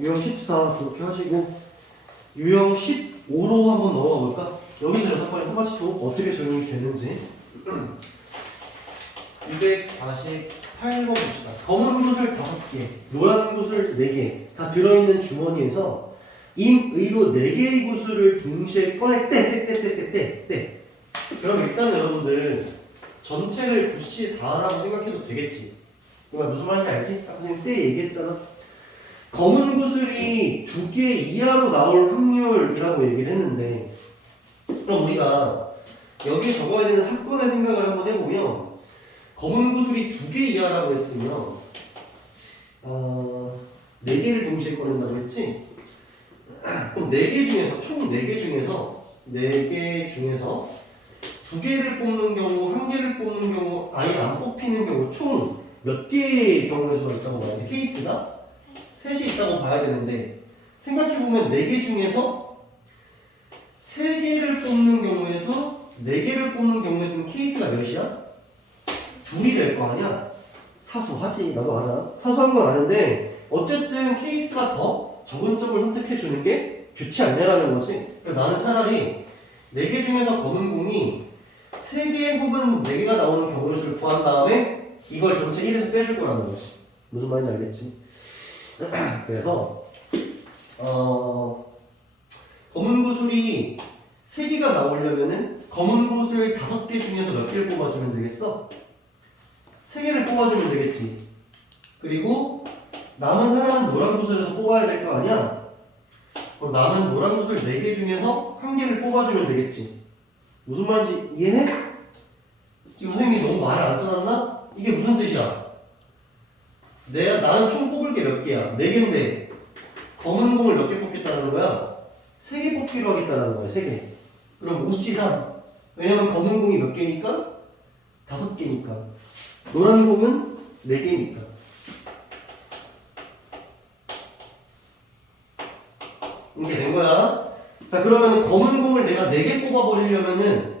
유형 14 그렇게 하시고 유형 15로 한번 넘어가 볼까? 여기서 6번이 똑같이 또 어떻게 적용이 되는지 248번 봅시다. 검은 구슬 5개, 노란 구슬 4개 다 들어있는 주머니에서 임의로 4개의 구슬을 동시에 꺼낼 때 그럼 일단 여러분들 전체를 9C4라고 생각해도 되겠지. 그러니까 무슨 말인지 알지? 아까 선생님 때 얘기했잖아. 검은 구슬이 2개 이하로 나올 확률이라고 얘기를 했는데 그럼 우리가 여기에 적어야 되는 사건의 생각을 한번 해보면 검은 구슬이 2개 이하라고 했으면 4개를 동시에 꺼낸다고 했지? 그럼 4개 중에서 총 4개 중에서 4개 중에서 2개를 뽑는 경우, 1개를 뽑는 경우, 아예 안 뽑히는 경우 총 몇 개의 경우의 수가 있다고 봐야 돼? 케이스가? 3이 있다고 봐야 되는데 생각해보면 4개 중에서 3개를 뽑는 경우의 수, 4개를 뽑는 경우의 수는 케이스가 몇이야? 2이 될 거 아니야? 사소하지. 나도 알아. 사소한 건 아는데 어쨌든 케이스가 더 적은 쪽을 선택해주는 게 좋지 않냐라는 거지. 그래서 나는 차라리 4개 중에서 검은 공이 3개 혹은 4개가 나오는 경우의 수를 구한 다음에 이걸 전체 1에서 빼줄 거라는 거지. 무슨 말인지 알겠지? 그래서 검은 구슬이 3개가 나오려면은 검은 구슬 5개 중에서 몇 개를 뽑아주면 되겠어? 3개를 뽑아주면 되겠지. 그리고 남은 하나는 노란 구슬에서 뽑아야 될 거 아니야? 그럼 남은 노란 구슬 4개 중에서 1개를 뽑아주면 되겠지. 무슨 말인지 이해해? 지금 선생님이 너무 말을 안 써놨나? 이게 무슨 뜻이야? 나는 총 뽑을 게 몇 개야? 4개인데 검은 공을 몇 개 뽑겠다는 거야? 3개 뽑기로 하겠다는 거야. 3개. 그럼 5C3. 왜냐면 검은 공이 몇 개니까? 5개니까. 노란 공은 4개니까. 이렇게 된 거야. 자, 그러면 검은 공을 내가 4개 뽑아버리려면은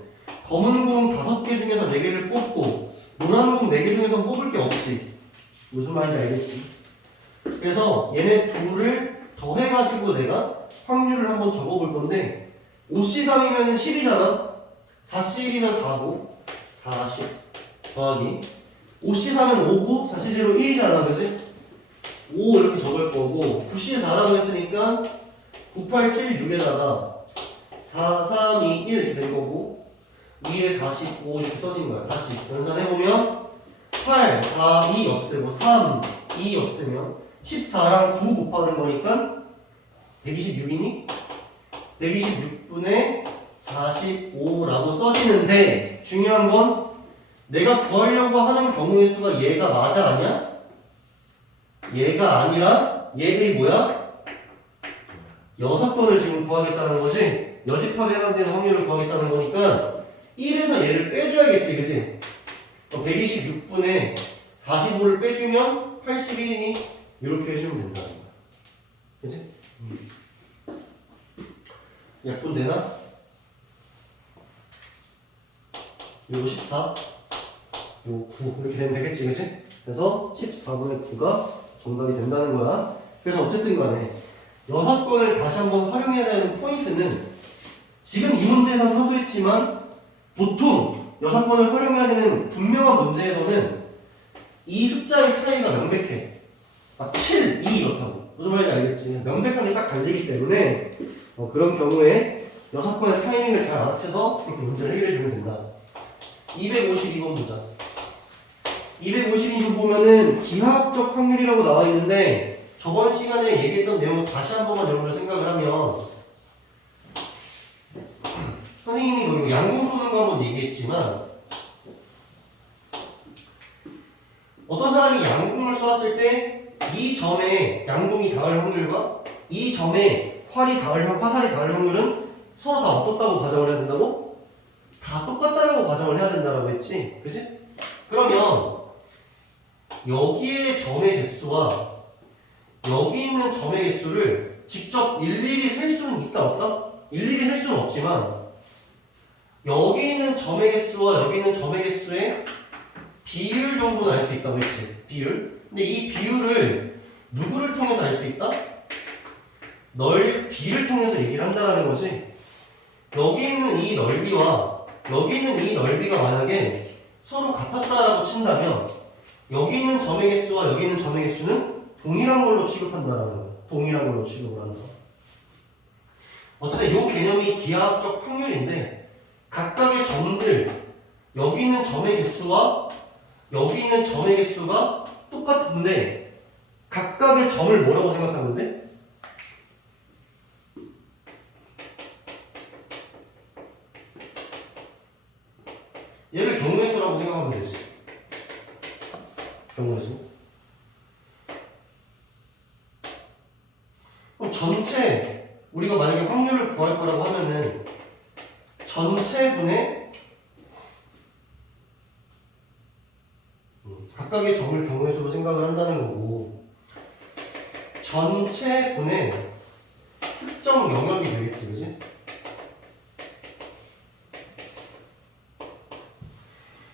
검은 공 5개 중에서 4개를 뽑고 노란 공 4개 중에서 뽑을 게 없지. 무슨 말인지 알겠지? 그래서 얘네 둘을 더해가지고 내가 확률을 한번 적어볼 건데 5C3이면 10이잖아. 4C1이면 4고 40 더하기 5C3은 5고 4C0 1이잖아. 그치? 5 이렇게 적을 거고 9C4라고 했으니까 9, 8, 7, 6에다가 4, 3, 2, 1 이렇게 된 거고 위에 45 이렇게 써진 거야. 다시 연산해보면 8, 4, 2 없애고 3, 2 없애면 14랑 9 곱하는 거니까 126이니? 126분의 45라고 써지는데 중요한 건 내가 구하려고 하는 경우의 수가 얘가 맞아 아니야? 얘가 아니라 얘의 뭐야? 6번을 지금 구하겠다는 거지? 여집합에 해당되는 확률을 구하겠다는 거니까 1에서 얘를 빼줘야겠지, 그치? 126분에 45를 빼주면 81이니? 이렇게 해주면 된다는 거야. 그치? 약분 되나? 요거 14, 요거 9 이렇게 되면 되겠지, 그치? 그래서 14분의 9가 정답이 된다는 거야. 그래서 어쨌든 간에 6번을 다시 한번 활용해야 되는 포인트는 지금 이 문제에서 사소했지만 보통 6번을 활용해야 되는 분명한 문제에서는 이 숫자의 차이가 명백해. 7, 2 이렇다고. 무슨 말인지 알겠지? 명백하게 딱 갈리기 때문에 그런 경우에 6번의 타이밍을 잘 알아채서 이렇게 문제를 해결해 주면 된다. 252번 보자. 252번 보면은 기하학적 확률이라고 나와 있는데 저번 시간에 얘기했던 내용을 다시 한 번만 여러분들 생각을 하면 선생님이 뭐 양공 쏘는 거 한번 얘기했지만 어떤 사람이 양공을 쏘았을 때 이 점에 양공이 닿을 확률과 이 점에 화살이 닿을 확률은 서로 다 어떻다고 가정을 해야 된다고? 다 똑같다라고 가정을 해야 된다라고 했지. 그치? 그러면 여기에 점의 개수와 여기 있는 점의 개수를 직접 일일이 셀 수는 있다 없다? 일일이 셀 수는 없지만 여기 있는 점의 개수와 여기 있는 점의 개수의 비율 정도는 알 수 있다고 했지. 비율. 근데 이 비율을 누구를 통해서 알 수 있다? 넓이를 통해서 얘기를 한다는 거지. 여기 있는 이 넓이와 여기 있는 이 넓이가 만약에 서로 같았다라고 친다면 여기 있는 점의 개수와 여기 있는 점의 개수는 동일한 걸로 취급한다라는 거야. 동일한 걸로 취급을 한다. 어쨌든 이 개념이 기하학적 확률인데 각각의 점들 여기 있는 점의 개수와 여기 있는 점의 개수가 똑같은데 각각의 점을 뭐라고 생각하면 돼? 얘를 경우의 수라고 생각하면 되지. 경우의 수. 그럼 전체 우리가 만약에 확률을 구할 거라고 하면은 전체분의 각각의 점을 경우의 수로 생각을 한다는 거고 전체분의 특정 영역이 되겠지, 그지?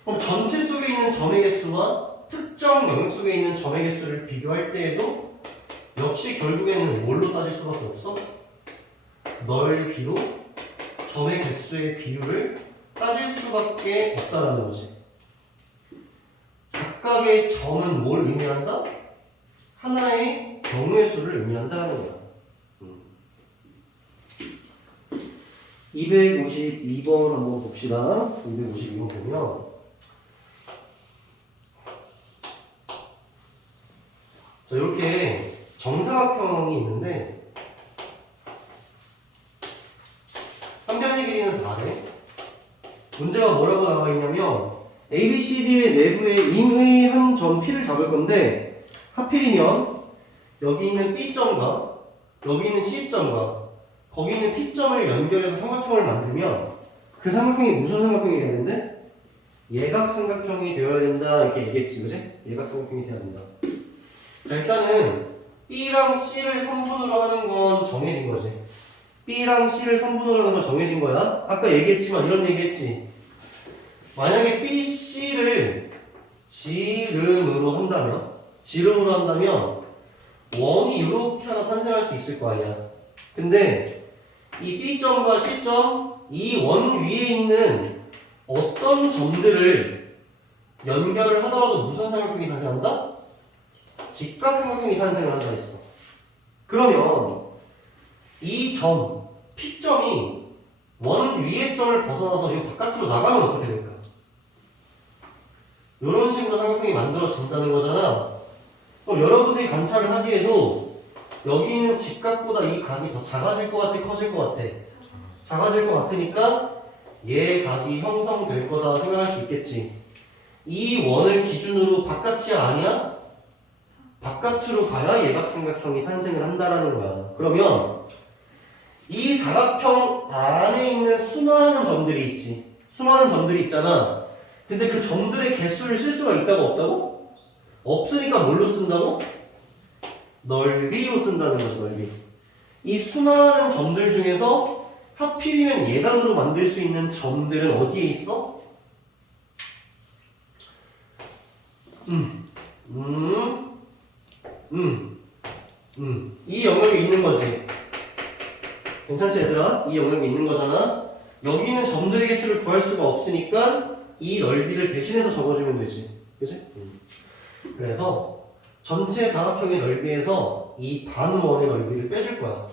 그럼 전체 속에 있는 점의 개수와 특정 영역 속에 있는 점의 개수를 비교할 때에도 역시 결국에는 뭘로 따질 수밖에 없어? 넓이로 점의 개수의 비율을 따질 수밖에 없다는 거지. 각각의 점은 뭘 의미한다? 하나의 경우의 수를 의미한다는 거야. 252번 한번 봅시다. 252번 보면 자, 이렇게 정사각형이 있는데 한 변의 길이는 4래. 문제가 뭐라고 나와 있냐면 ABCD의 내부에 임의 한 점 P를 잡을 건데 하필이면 여기 있는 B점과 여기 있는 C점과 거기 있는 P점을 연결해서 삼각형을 만들면 그 삼각형이 무슨 삼각형이 돼야 되는데? 예각삼각형이 되어야 된다 이렇게 얘기했지, 그지? 예각삼각형이 돼야 된다. 자, 일단은 B랑 C를 3분으로 하는 건 정해진 거지. B랑 C를 3분으로 하는 건 정해진 거야. 아까 얘기했지만 이런 얘기했지. 만약에 B, C를 지름으로 한다면 원이 이렇게 하나 탄생할 수 있을 거 아니야. 근데 이 B점과 C점, 이 원 위에 있는 어떤 점들을 연결을 하더라도 무슨 삼각형이 탄생한다? 직각삼각형이 탄생을 한다 했어. 그러면 이 점, P점이 원 위의 점을 벗어나서 이 바깥으로 나가면 어떻게 될까? 이런 식으로 삼각형이 만들어진다는 거잖아. 그럼 여러분들이 관찰을 하기에도 여기 있는 직각보다 이 각이 더 작아질 것 같아, 커질 것 같아? 작아질 것 같으니까 얘 각이 형성될 거다 생각할 수 있겠지. 이 원을 기준으로 바깥이야 아니야? 바깥으로 가야 예각삼각형이 탄생을 한다라는 거야. 그러면 이 사각형 안에 있는 수많은 점들이 있지. 수많은 점들이 있잖아. 근데 그 점들의 개수를 쓸 수가 있다고 없다고? 없으니까 뭘로 쓴다고? 넓이로 쓴다는 거지, 넓이. 이 수많은 점들 중에서 하필이면 예각으로 만들 수 있는 점들은 어디에 있어? 이 영역에 있는 거지. 괜찮지, 얘들아? 이 영역에 있는 거잖아. 여기 있는 점들의 개수를 구할 수가 없으니까 이 넓이를 대신해서 적어주면 되지. 그치? 그래서 전체 사각형의 넓이에서 이 반원의 넓이를 빼줄 거야.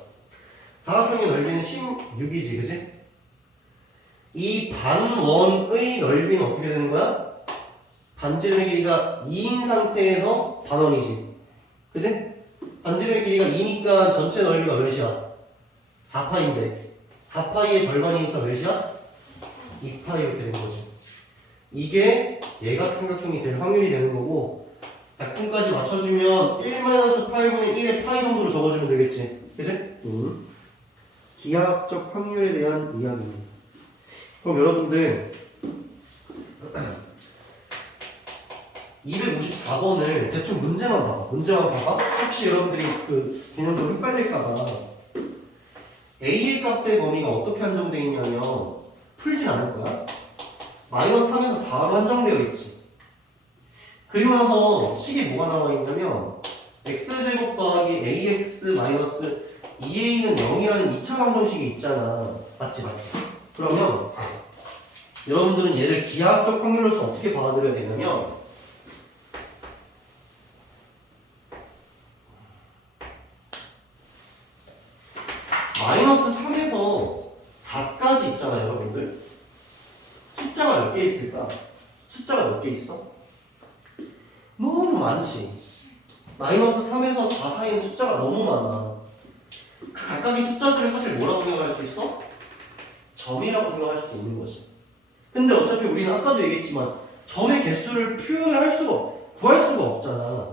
사각형의 넓이는 16이지, 그치? 이 반원의 넓이는 어떻게 되는 거야? 반지름의 길이가 2인 상태에서 반원이지. 그치? 반지름의 길이가 2니까 전체 넓이가 몇이야? 4파인데 4파이의 절반이니까 몇이야? 2파 이렇게 된 거지. 이게 예각삼각형이 될 확률이 되는 거고 약분까지 맞춰주면 1-8분의 1의 파이 정도로 적어주면 되겠지. 그치? 기하학적 확률에 대한 이야기입니다. 그럼 여러분들 254번을 대충 문제만 봐봐. 문제만 봐봐. 혹시 여러분들이 그 개념적으로 헷갈릴까봐 A의 값의 범위가 어떻게 한정되어 있냐면 풀진 않을 거야. -3에서 4로 한정되어 있지. 그리고 나서 식이 뭐가 나와 있냐면 x제곱 더하기 ax 마이너스 2a는 0이라는 2차 방정식이 있잖아. 맞지? 그러면 여러분들은 얘를 기하학적 확률로서 어떻게 받아들여야 되냐면 마이너스 3에서 4까지 있잖아요, 여러분들. 숫자가 몇 개 있을까? 숫자가 몇 개 있어? 너무 많지. 마이너스 3에서 4 사이인 숫자가 너무 많아. 각각의 숫자들을 사실 뭐라고 생각할 수 있어? 점이라고 생각할 수도 있는 거지. 근데 어차피 우리는 아까도 얘기했지만 점의 개수를 구할 수가 없잖아.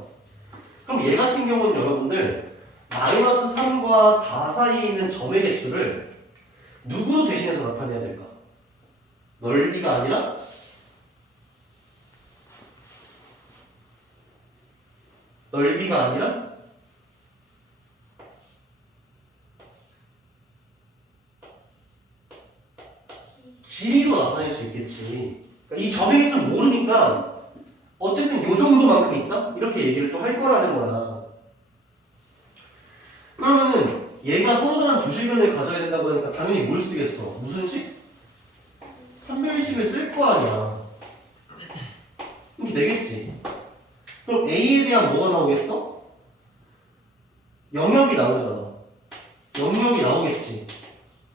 그럼 얘 같은 경우는 여러분들 마이너스 3과 4 사이에 있는 점의 개수를 누구로 대신해서 나타내야 될까? 넓이가 아니라 길이로 나타낼 수 있겠지. 그러니까 이 점의 개수를 모르니까 어쨌든 요 정도만큼 있다? 이렇게 얘기를 또 할 거라는 거야. 그러면은 얘가 서로 다른 두실변을 가져야 된다고 하니까 당연히 뭘 쓰겠어? 무슨 식? 판별식을 쓸 거 아니야. 이렇게 되겠지. 그럼 A에 대한 뭐가 나오겠어? 영역이 나오잖아. 영역이 나오겠지.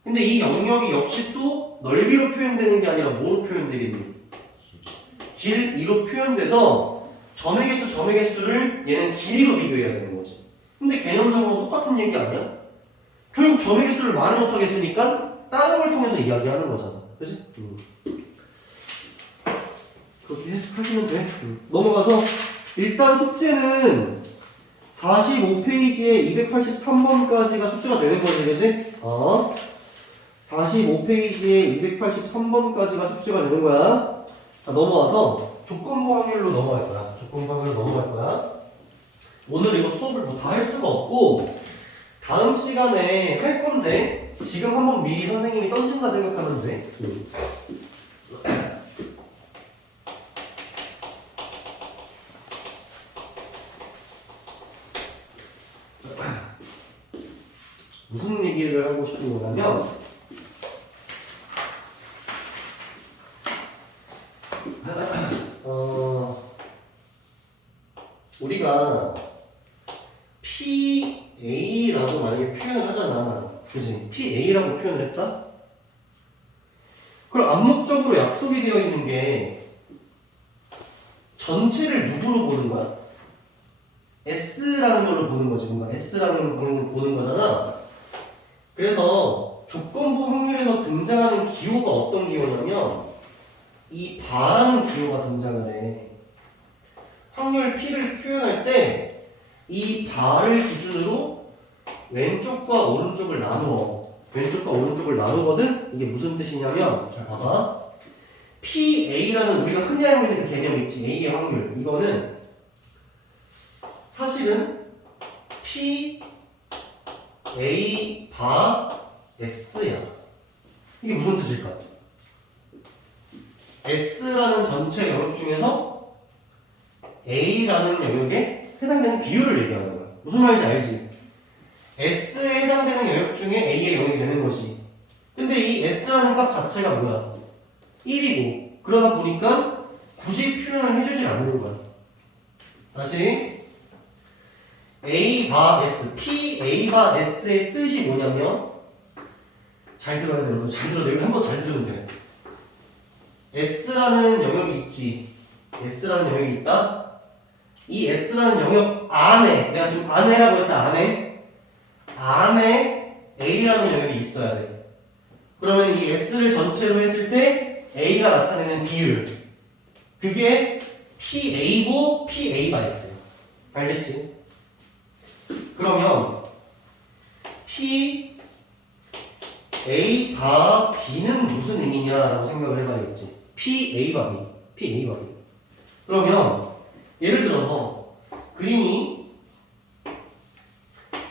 근데 이 영역이 역시 또 넓이로 표현되는 게 아니라 뭐로 표현되겠니? 길이로 표현돼서 점의 개수를 얘는 길이로 비교해야 되는 거지. 근데 개념적으로 똑같은 얘기 아니야? 결국 점의 개수를 말을 못하겠으니까 다른 걸 통해서 이야기하는 거잖아. 그치? 그렇게 해석하시면 돼. 넘어가서 일단 숙제는 45페이지에 283번까지가 숙제가 되는 거지, 그치? 45페이지에 283번까지가 숙제가 되는 거야. 자, 넘어와서 조건부 확률로 넘어갈 거야. 오늘 이거 수업을 뭐 다 할 수가 없고 다음 시간에 할 건데 지금 한번 미리 선생님이 던진다 생각하면 돼. 무슨 얘기를 하고 싶은 거냐면 우리가 PA라고 만약에 표현을 하잖아. 그치? PA라고 표현을 했다? 그럼 암묵적으로 약속이 되어 있는 게 전체를 누구로 보는 거야? S라는 걸로 보는 거지. 뭔가 S라는 걸 보는 거잖아. 그래서 조건부 확률에서 등장하는 기호가 어떤 기호냐면 이 바라는 기호가 등장을 해. 확률 P를 표현할 때 이 바를 기준으로 왼쪽과 오른쪽을 나누거든? 이게 무슨 뜻이냐면 자 봐봐. PA라는 우리가 흔히 알고 있는 그 개념 있지. A의 확률. 이거는 사실은 P A 바 S야. 이게 무슨 뜻일까? S라는 전체 영역 중에서 A라는 영역에 해당되는 비율을 얘기하는 거야. 무슨 말인지 알지? S에 해당되는 영역 중에 A의 영역이 되는 거지. 근데 이 S라는 값 자체가 뭐야? 1이고 그러다 보니까 굳이 표현을 해주지 않는 거야. 다시 A 바 S, P A 바 S의 뜻이 뭐냐면 잘 들어야 돼, 여러분. 잘 들어야 돼. 이거 한번 잘 들으면 돼. S라는 영역이 있지. S라는 영역이 있다. 이 S라는 영역 안에, 내가 지금 안에라고 했다. 안에 A라는 영역이 있어야 돼. 그러면 이 S를 전체로 했을 때 A가 나타내는 비율, 그게 PA고 PA 바 S야. 알겠지? 그러면 P A 바 B는 무슨 의미냐라고 생각을 해봐야겠지. P A 바 B. 그러면 예를 들어서 그림이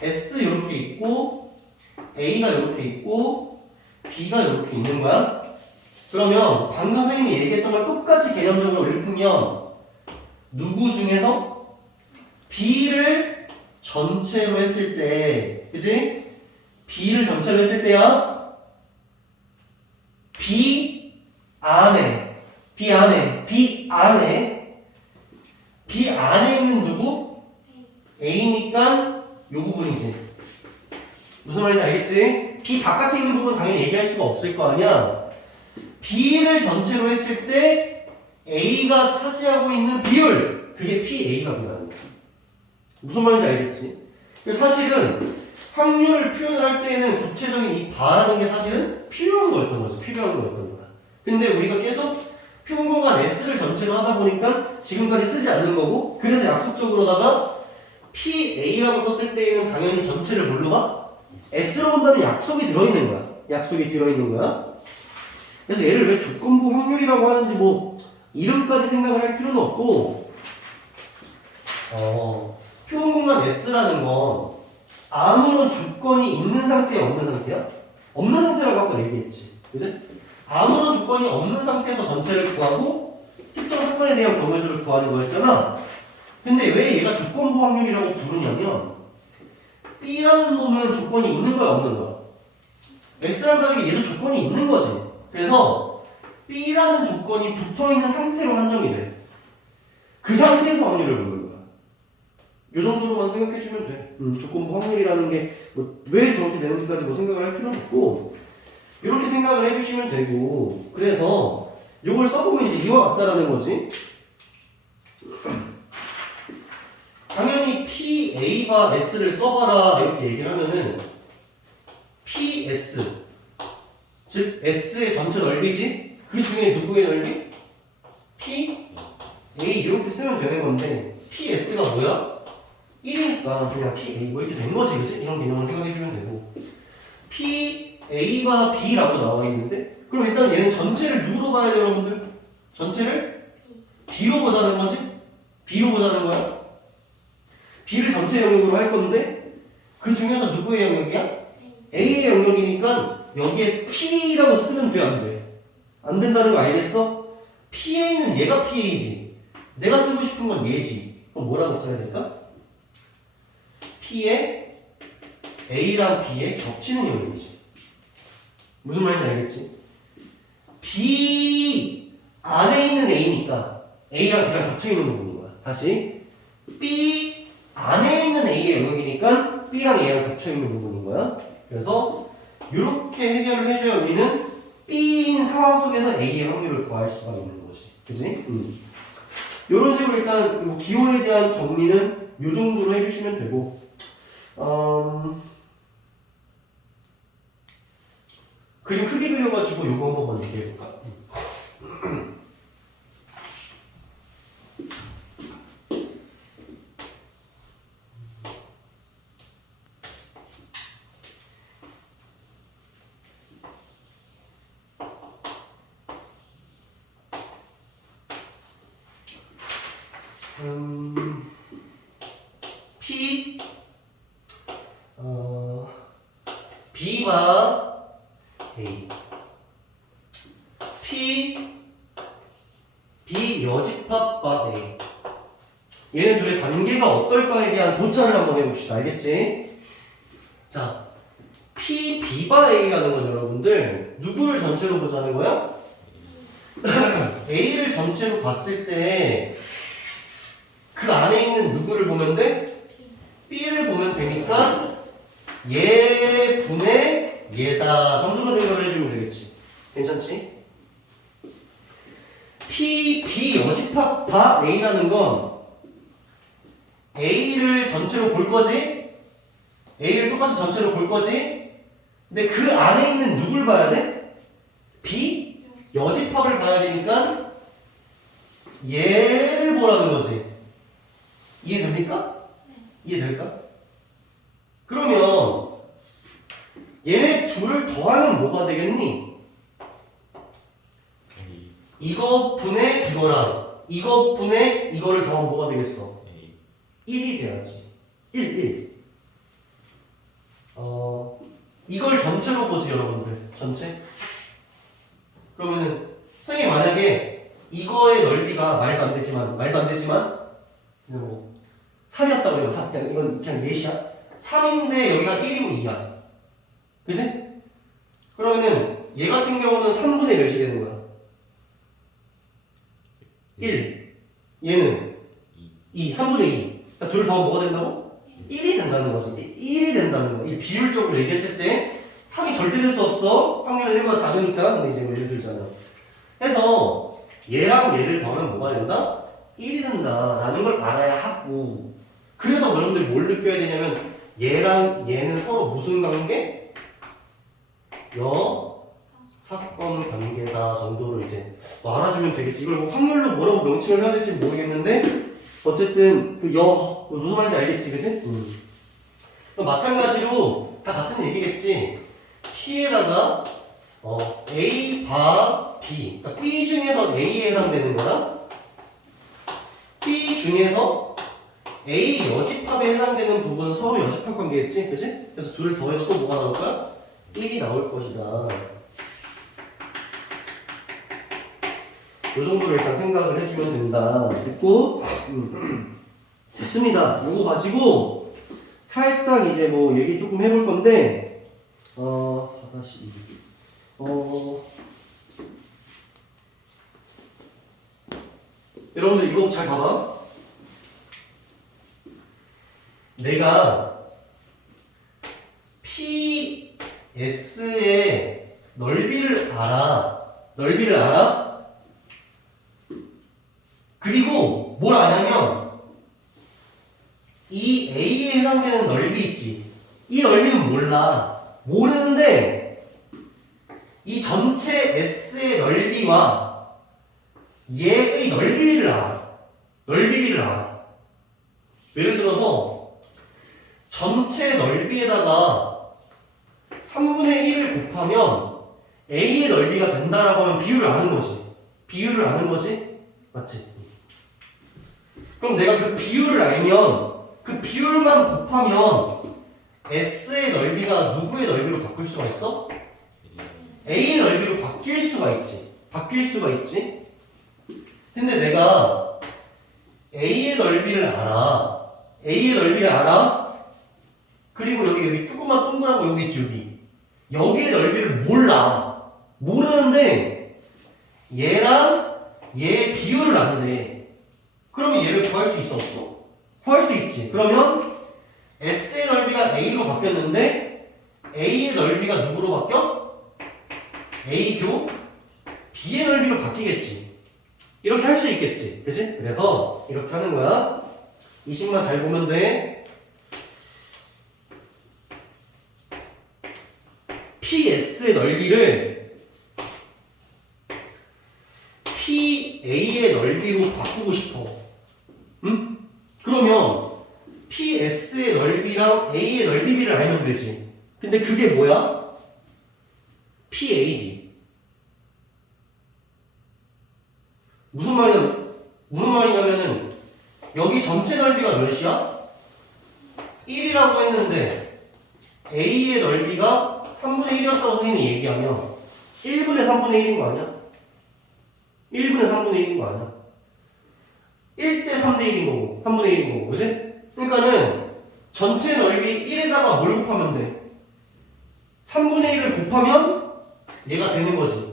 S 이렇게 있고 A가 이렇게 있고 B가 이렇게 있는 거야. 그러면 방금 선생님이 얘기했던 걸 똑같이 개념적으로 읊으면 누구 중에서 B를 전체로 했을 때, 그치? B를 전체로 했을 때야 B 안에 있는 누구? A니까 요 부분이지. 무슨 말인지 알겠지? B 바깥에 있는 부분은 당연히 얘기할 수가 없을 거 아니야. B를 전체로 했을 때 A가 차지하고 있는 비율, 그게 PA가 된다는 거야. 무슨 말인지 알겠지? 사실은 확률을 표현을 할 때에는 구체적인 이 바라는 게 사실은 필요한 거였던 거지. 필요한 거였던 거야. 근데 우리가 계속 평공간 S를 전체로 하다 보니까 지금까지 쓰지 않는 거고, 그래서 약속적으로다가 PA라고 썼을 때에는 당연히 전체를 뭘로 봐? S로 본다는 약속이 들어있는 거야. 약속이 들어있는 거야. 그래서 얘를 왜 조건부 확률이라고 하는지 뭐 이름까지 생각을 할 필요는 없고, 표본공간 S라는 건 아무런 조건이 있는 상태야, 없는 상태야? 없는 상태라고 아까 얘기했지. 그지? 아무런 조건이 없는 상태에서 전체를 구하고 특정 사건에 대한 경우수를 구하는 거였잖아. 근데 왜 얘가 조건부 확률이라고 부르냐면 B라는 놈은 조건이 있는 거야, 없는 거야? S랑 다르게 얘도 조건이 있는 거지. 그래서 B라는 조건이 붙어있는 상태로 한정이 돼. 그 상태에서 확률을 보는 거야. 이 정도로만 생각해주면 돼. 조건부 확률이라는 게 왜 저렇게 되는지까지 뭐 생각을 할 필요는 없고, 이렇게 생각을 해주시면 되고, 그래서 이걸 써보면 이제 이와 같다라는 거지. 당연히 PA가 S를 써봐라 이렇게 얘기를 하면은 PS, 즉 S의 전체 넓이지? 그 중에 누구의 넓이? PA 이렇게 쓰면 되는 건데 PS가 뭐야? 1이니까 그냥 PA 뭐 이렇게 된 거지, 그치? 이런 개념을 생각해주면 되고, PA가 B라고 나와 있는데 그럼 일단 얘는 전체를 누구로 봐야 돼요, 여러분들? 전체를 B로 보자는 거지? B로 보자는 거야? B를 전체 영역으로 할 건데 그 중에서 누구의 영역이야? A의 영역이니까 여기에 P라고 쓰면 돼, 안 돼? 안 된다는 거 알겠어? PA는 얘가 PA지. 내가 쓰고 싶은 건 얘지. 그럼 뭐라고 써야 될까? P에 A랑 B에 겹치는 영역이지. 무슨 말인지 알겠지? B 안에 있는 A니까 A랑 B랑 겹쳐있는 부분인 거야. 다시 B 안에 있는 A의 영역이니까 B랑 A랑 겹쳐있는 부분인 거야. 그래서 이렇게 해결을 해줘야 우리는 B인 상황 속에서 A의 확률을 구할 수가 있는 거지. 그치? 이런 식으로 일단 뭐 기호에 대한 정리는 이 정도로 해주시면 되고, 그림 크게 그려가지고 이거 한 번만 얘기해볼까? P B가 A B 여집합과 A, 얘네 둘의 관계가 어떨까에 대한 고찰을 한번 해봅시다. 알겠지? 자, P, B바 A라는 건 여러분들 누구를 전체로 보자는 거야? A를 전체로 봤을 때 그 안에 있는 누구를 보면 돼? B를 보면 되니까 얘 분의 얘다 정도로 생각을 해주면 되겠지. 괜찮지? P, B 여집합 바 A라는 건 A를 전체로 볼 거지? A를 똑같이 전체로 볼 거지? 근데 그 안에 있는 누굴 봐야 돼? B 여집합을 봐야 되니까 얘를 보라는 거지. 이해됩니까? 이해될까? 그러면 얘네 둘을 더하면 뭐가 되겠니? 이거 분의 이거랑 이거 분의 이거를 더하면 뭐가 되겠어? 1이 돼야지. 1. 이걸 전체로 보지, 여러분들. 전체. 그러면은 선생님이 만약에 이거의 넓이가 말도 안 되지만 뭐 3이었다고 해요. 그냥 이건 그냥 넷이야. 3인데 여기가 1이고 2야. 그지? 그러면은 얘 같은 경우는 3분의 몇이 되는 거야? 1. 얘는 2. 3분의 2. 둘 더 뭐가 된다고? 1이 된다는 거지. 1이 된다는 거야. 이 비율적으로 얘기했을 때 3이 절대 될 수 없어. 확률은 1보다 작으니까. 근데 이제 예를 들잖아. 해서 얘랑 얘를 더하면 뭐가 된다? 1이 된다라는 걸 알아야 하고. 그래서 여러분들이 뭘 느껴야 되냐면 얘랑 얘는 서로 무슨 관계? 사건 관계다 정도로 이제 알아주면 되겠지. 이걸 뭐 확률로 뭐라고 명칭을 해야 될지 모르겠는데 어쨌든 무슨 말인지 알겠지, 그치? 그럼 마찬가지로 다 같은 얘기겠지. P에다가 A 바 B, 그러니까 B 중에서 A에 해당되는 거랑 B 중에서 A 여집합에 해당되는 부분은 서로 여집합 관계겠지, 그치? 그래서 둘을 더해도 또 뭐가 나올 거야? 1이 나올 것이다. 요 정도로 일단 생각을 해주면 된다. 됐고, 됐습니다. 요거 가지고 살짝 이제 뭐 얘기 조금 해볼 건데, 4-2. 여러분들 이거 잘 봐봐. 내가 PS의 넓이를 알아. 그리고 뭘 아냐면 이 A에 해당되는 넓이 있지. 이 넓이는 몰라. 모르는데 이 전체 S의 넓이와 얘의 넓이비를 알아. 예를 들어서 전체 넓이에다가 3분의 1을 곱하면 A의 넓이가 된다라고 하면 비율을 아는 거지. 맞지? 그럼 내가 그 비율을 알면 그 비율만 곱하면 S의 넓이가 누구의 넓이로 바꿀 수가 있어? A의 넓이로 바뀔 수가 있지. 근데 내가 A의 넓이를 알아. 그리고 여기 조그만 동그란 거 여기 있지, 여기의 넓이를 모르는데 얘랑 얘의 비율을 아는데 그러면 얘를 구할 수 있어, 없어? 구할 수 있지. 그러면 S의 넓이가 A로 바뀌었는데 A의 넓이가 누구로 바뀌어? A 교 B의 넓이로 바뀌겠지. 이렇게 할 수 있겠지. 그치? 그래서 이렇게 하는 거야. 이 식만 잘 보면 돼. PS의 넓이를 PA의 넓이로 바꾸고 싶어. 응? 그러면 PS의 넓이랑 A의 넓이비를 알면 되지. 근데 그게 뭐야? PA지. 무슨 말이냐면은 여기 전체 넓이가 몇이야? 1이라고 했는데 A의 넓이가 3분의 1이었다고 선생님이 얘기하면 1분의 3분의 1인 거 아니야? 1분의 3분의 1인 거 아니야? 1대 3대 1인 거고 3분의 1인 거고, 그치? 그러니까는 전체 넓이 1에다가 뭘 곱하면 돼? 3분의 1을 곱하면 얘가 되는 거지.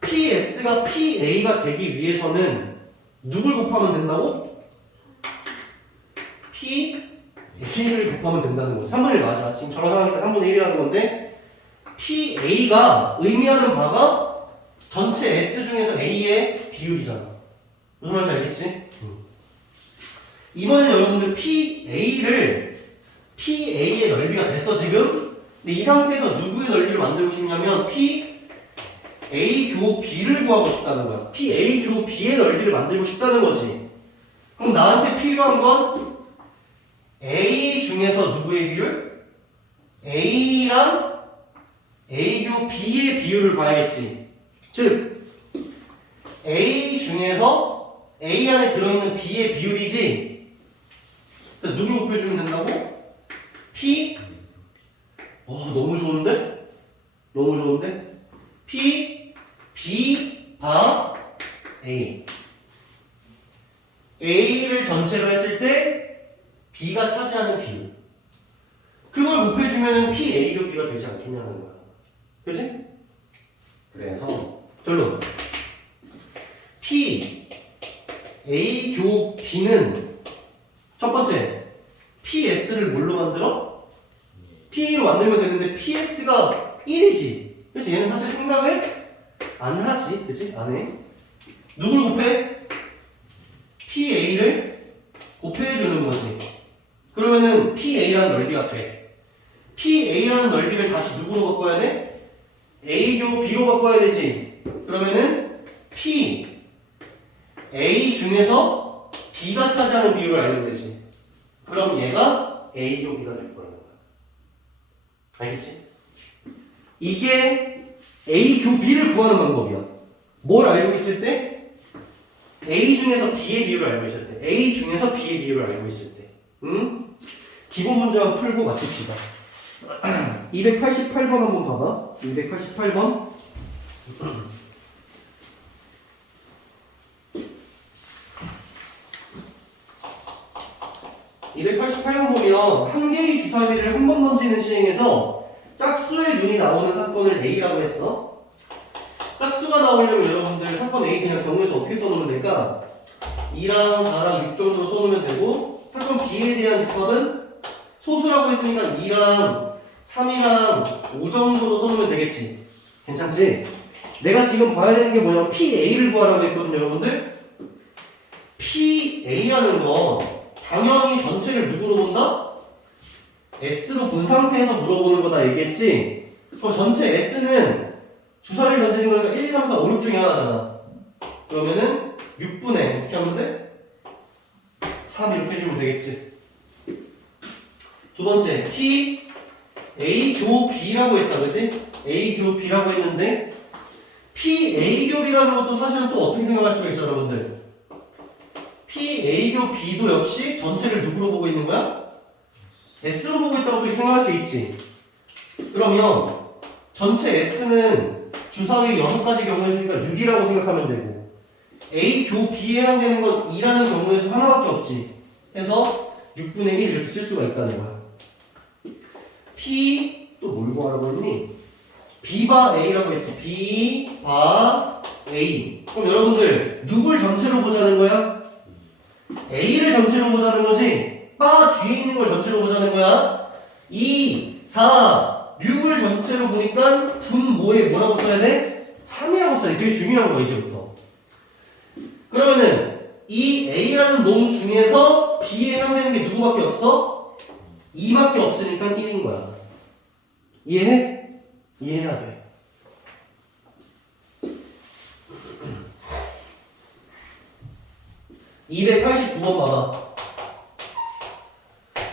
PS가 PA가 되기 위해서는 누굴 곱하면 된다고? PA를 곱하면 된다는 거지. 3분의 1 맞아. 지금 저런 상황이니까 3분의 1이라는 건데 PA가 의미하는 바가 전체 S 중에서 A의 비율이잖아. 무슨 말인지 알겠지? 이번에는 여러분들 PA의 넓이가 됐어 지금. 근데 이 상태에서 누구의 넓이를 만들고 싶냐면 A 교 B를 구하고 싶다는 거야. PA 교 B의 넓이를 만들고 싶다는 거지. 그럼 나한테 필요한 건 A 중에서 누구의 비율? A랑 A 교 B의 비율을 봐야겠지. 즉 A 중에서 A 안에 들어있는 B의 비율이지. 그래서 누굴 곱해주면 된다고? P? 너무 좋은데? P B 바 A. A를 전체로 했을 때 B가 차지하는 비율. 그걸 곱해주면 주면은 PA 교 B가 되지 않겠냐는 거야. 그치? 그래서 결론 P A 교 B는 첫 번째 PS를 뭘로 만들어? P로 만들면 되는데 PS가 1이지. 그치? 얘는 사실 생각을 안 하지. 그치? 안 해. 누굴 곱해? PA를 곱해주는 거지. 그러면은 PA라는 넓이가 돼. PA라는 넓이를 다시 누구로 바꿔야 돼? A교 B로 바꿔야 되지. 그러면은 P A 중에서 B가 차지하는 비율을 알면 되지. 그럼 얘가 A교 B가 될 거라는 거야. 알겠지? 이게 A교 B를 구하는 방법이야. 뭘 알고 있을 때? A 중에서 B의 비율을 알고 있을 때. A 중에서 B의 비율을 알고 있을 때. 응? 기본 문제만 풀고 마칩시다. 288번 한번 봐봐. 288번. 288번 보면 한 개의 주사위를 한 번 던지는 시행에서 짝수의 눈이 나오는 사건을 A라고 했어. 짝수가 나오려면 여러분들 사건 A 그냥 경우에서 어떻게 써놓으면 될까? 2랑 4랑 6 정도로 써놓으면 되고, 사건 B에 대한 집합은 소수라고 했으니까 2랑 3이랑 5 정도로 써놓으면 되겠지. 괜찮지? 내가 지금 봐야 되는 게 뭐냐면 PA를 구하라고 했거든요, 여러분들. PA라는 건 당연히 전체를 누구로 본다? S로 본 상태에서 물어보는 거다 얘기했지? 그럼 전체 S는 주사위를 던지는 거니까 1, 2, 3, 4, 5, 6 중에 하나잖아. 그러면은 6분의 어떻게 하면 돼? 3 이렇게 해주면 되겠지. 두 번째 P A 교 B라고 했다, 그치? A 교 B라고 했는데 P A 교 B라는 것도 사실은 또 어떻게 생각할 수가 있어, 여러분들? P A 교 B도 역시 전체를 누구로 보고 있는 거야? S로 보고 있다고 생각할 수 있지. 그러면 전체 S는 주사위 6가지 경우의 수니까 6이라고 생각하면 되고, A 교 B에 해당되는 건 2라는 경우의 수 하나밖에 없지. 해서 6분의 1 이렇게 쓸 수가 있다는 거야. P 또 뭘 구하라고 했니? B바 A라고 했지. B바 A. 그럼 여러분들 누굴 전체로 보자는 거야? A를 전체로 보자는 거지. 바 뒤에 있는 걸 전체로 보자는 거야. 2, 4, 6을 전체로 보니까 분모에 뭐라고 써야 돼? 3이라고 써야 돼. 되게 중요한 거야, 이제부터. 그러면은 이 A라는 놈 중에서 B에 해당되는 게 누구밖에 없어? 2밖에 없으니까 1인 거야. 이해해? 이해해야 돼. (289번) 봐봐.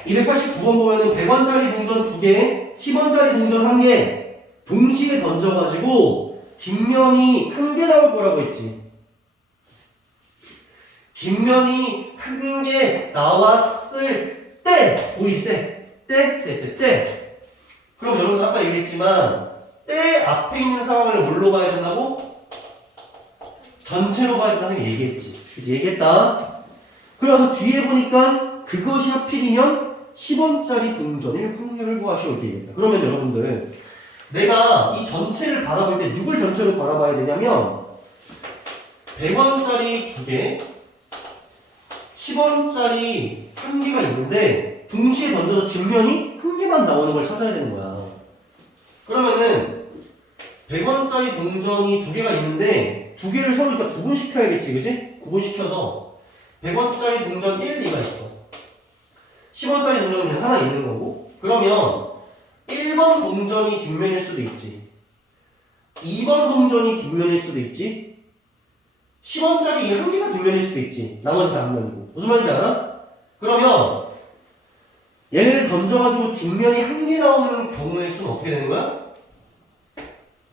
289번 보면은 100원짜리 동전 2개, 10원짜리 동전 1개 동시에 던져가지고 뒷면이 1개 나올 거라고 했지. 뒷면이 1개 나왔을 때, 보이지? 때. 그럼 여러분 아까 얘기했지만 때 앞에 있는 상황을 뭘로 봐야 된다고? 전체로 봐야 된다고 얘기했지. 그치? 얘기했다. 그래서 뒤에 보니까 그것이 하필이면 10원짜리 동전일 확률을 구하시오 이렇게 얘기했다. 그러면 여러분들 내가 이 전체를 바라볼 때 누굴 전체로 바라봐야 되냐면 100원짜리 2개, 10원짜리 1개가 있는데 동시에 던져서 뒷면이 1개만 나오는 걸 찾아야 되는 거야. 그러면은 100원짜리 동전이 2개가 있는데 2개를 서로 일단 구분시켜야겠지, 그치? 구분시켜서 100원짜리 동전 1, 2가 있어. 10원짜리 동전은 하나 있는 거고, 그러면 1번 동전이 뒷면일 수도 있지, 2번 동전이 뒷면일 수도 있지, 10원짜리 1개가 뒷면일 수도 있지. 나머지 다 앞면이고. 무슨 말인지 알아? 그러면 얘네를 던져가지고 뒷면이 1개 나오는 경우의 수는 어떻게 되는 거야?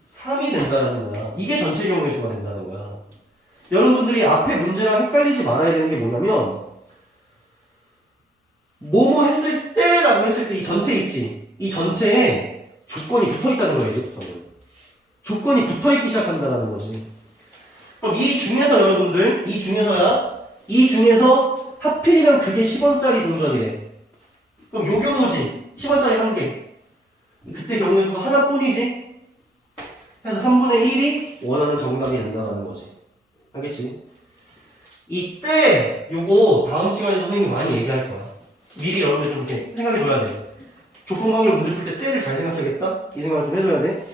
3이 된다는 거야. 이게 전체 경우의 수가 된다는 거야. 여러분들이 앞에 문제랑 헷갈리지 말아야 되는 게 뭐냐면 뭐뭐 했을 때라고 했을 때 이 전체 있지. 이 전체에 조건이 붙어있다는 거야. 이제부터는 조건이 붙어있기 시작한다는 거지. 그럼 이 중에서 여러분들, 이 중에서 하필이면 그게 10원짜리 동전이래. 그럼 요 경우지. 10원짜리 1개. 그때 경우의 수가 하나뿐이지. 해서 3분의 1이 원하는 정답이 된다는 거지. 알겠지? 이때 요거 다음 시간에 선생님이 많이 얘기할 거야. 미리 여러분들 좀 이렇게 생각해둬야 돼. 조건강을 문제 풀 때 때를 잘 생각해야겠다? 이 생각을 좀 해둬야 돼.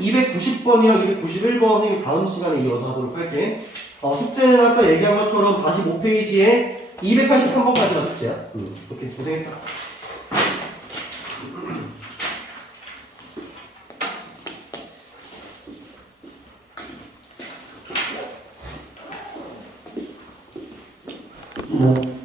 290번이랑 291번 선생님이 다음 시간에 이어서 하도록 할게. 숙제는 아까 얘기한 것처럼 45페이지에 283번까지가 숙제야. 오케이, 고생했다. 뭐